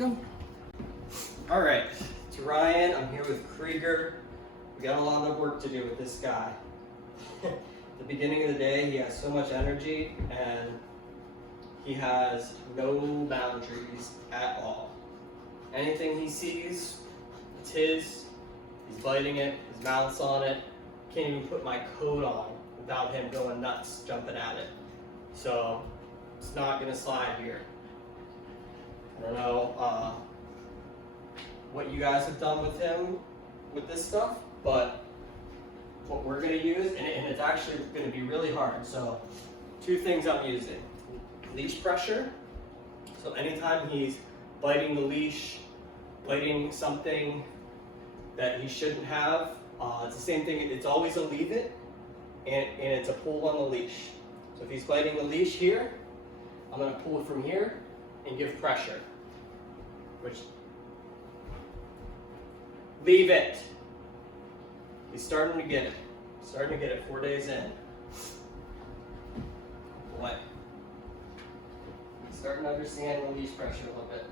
go. All right, it's Ryan. I'm here with Krieger. We got a lot of work to do with this guy. At the beginning of the day, he has so much energy and he has no boundaries at all. Anything he sees, it's his. He's biting it, his mouth's on it. Can't even put my coat on without him going nuts, jumping at it. So it's not gonna slide here. I don't know what you guys have done with him with this stuff, but what we're gonna use, and it's actually gonna be really hard. So two things I'm using. Leash pressure. So anytime he's biting the leash, biting something that he shouldn't have, it's the same thing, it's always a leave it, and it's a pull on the leash. So if he's biting the leash here, I'm gonna pull it from here and give pressure. Which, leave it. He's starting to get it, 4 days in. Boy. He's starting to understand the leash pressure a little bit.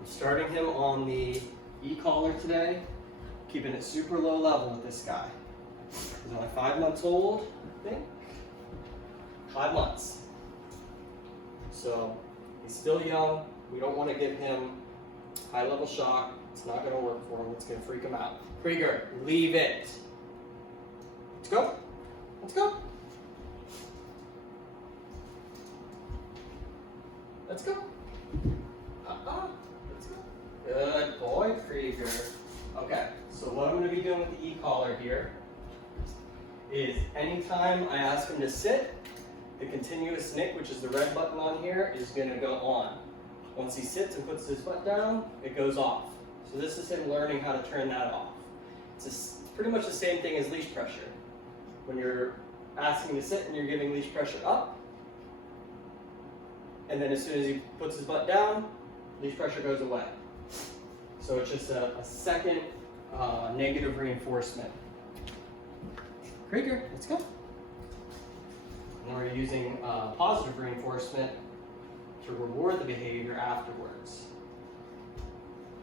I'm starting him on the e-collar today, keeping it super low level with this guy. He's only 5 months old, I think. 5 months. So he's still young. We don't want to give him high level shock. It's not going to work for him. It's going to freak him out. Krieger, leave it. Let's go. Let's go. Let's go. Let's go. Good boy, Krieger. Okay, so what I'm going to be doing with the e-collar here is anytime I ask him to sit, the continuous snick, which is the red button on here, is going to go on. Once he sits and puts his butt down, it goes off. So this is him learning how to turn that off. It's pretty much the same thing as leash pressure. When you're asking him to sit and you're giving leash pressure up, and then as soon as he puts his butt down, leash pressure goes away. So it's just a second negative reinforcement. Krieger, let's go. And we're using positive reinforcement to reward the behavior afterwards.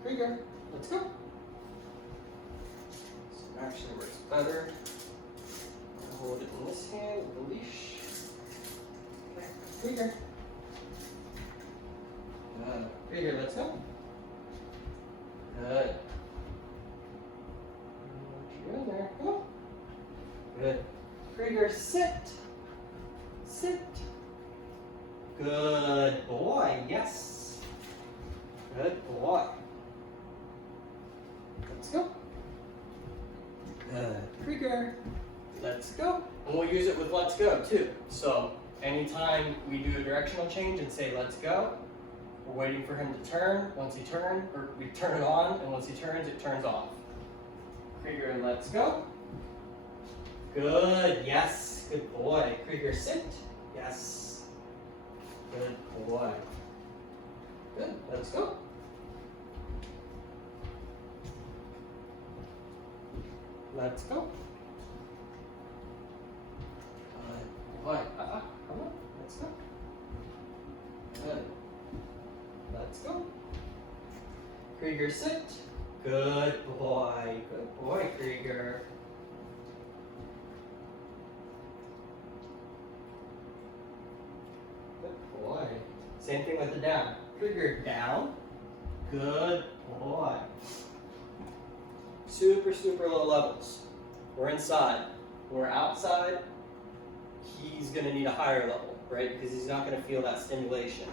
Krieger, let's go. So it actually works better. I'll hold it in this hand with the leash. Okay. Krieger. Krieger, let's go. Good. You're in there. Come on. Good. Krieger, sit. Sit. Good boy. Yes. Good boy. Let's go. Good. Krieger. Let's go. And we'll use it with let's go too. So anytime we do a directional change and say let's go, we're waiting for him to turn. Once he turns, or we turn it on, and once he turns, it turns off. Krieger, let's go. Good, yes, good boy. Krieger, sit. Yes. Good boy. Good, let's go. Let's go. Good boy. Come on, let's go. Good. Let's go. Krieger, sit. Good boy. Good boy, Krieger. Good boy. Same thing with the down. Krieger, down. Good boy. Super, super low levels. We're inside. When we're outside, he's going to need a higher level, right? Because he's not going to feel that stimulation.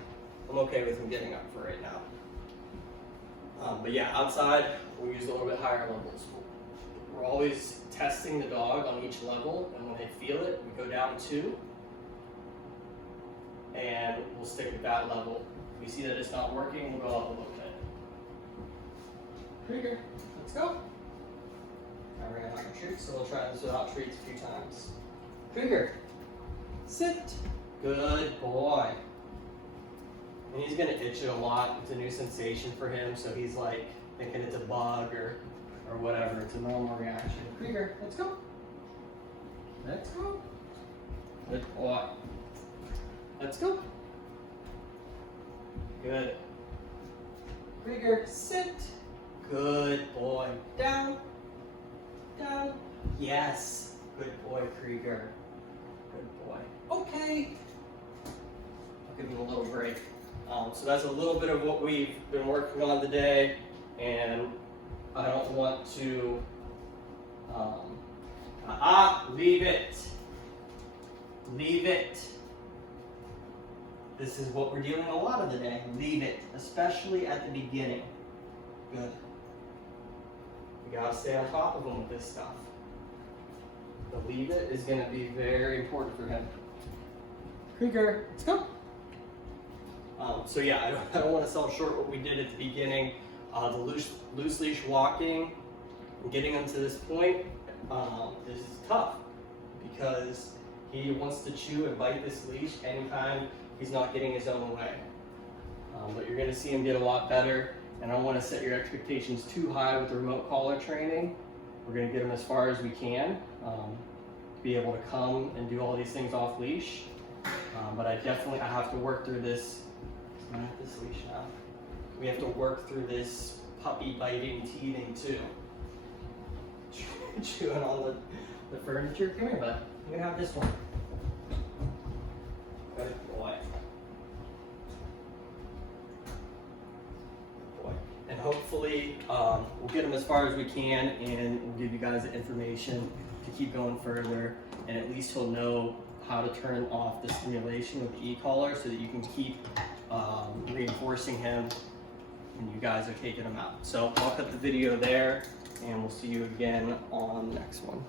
I'm okay with him getting up for right now. But yeah, outside, we use a little bit higher levels. We're always testing the dog on each level, and when they feel it, we go down 2, and we'll stick with that level. If we see that it's not working, we'll go up a little bit. Krieger, let's go. I ran out of treats, so we'll try this without treats a few times. Krieger, sit. Good boy. And he's gonna itch it a lot. It's a new sensation for him, so he's like thinking it's a bug or whatever. It's a normal reaction. Krieger, let's go. Let's go. Good boy. Let's go. Good. Krieger, sit. Good boy. Down. Down. Yes. Good boy, Krieger. Good boy. Okay. I'll give him a little break. So that's a little bit of what we've been working on today, and I don't want to, leave it. Leave it. This is what we're doing a lot of the day. Leave it, especially at the beginning. Good. We gotta stay on top of him with this stuff. The leave it is gonna be very important for him. Krieger, let's go. So yeah, I don't want to sell short what we did at the beginning. The loose leash walking and getting him to this point is tough because he wants to chew and bite this leash anytime he's not getting his own way. But you're going to see him get a lot better, and I don't want to set your expectations too high with the remote collar training. We're going to get him as far as we can to be able to come and do all these things off leash. But I have to work through this. This leash now. We have to work through this puppy biting, teething too. Chewing on the furniture. Come here, bud. You can have this one. Good boy. Good boy. And hopefully we'll get him as far as we can, and we'll give you guys the information to keep going further, and at least he'll know how to turn off the stimulation with the e-collar so that you can keep reinforcing him and you guys are taking him out. So I'll cut the video there, and we'll see you again on the next one.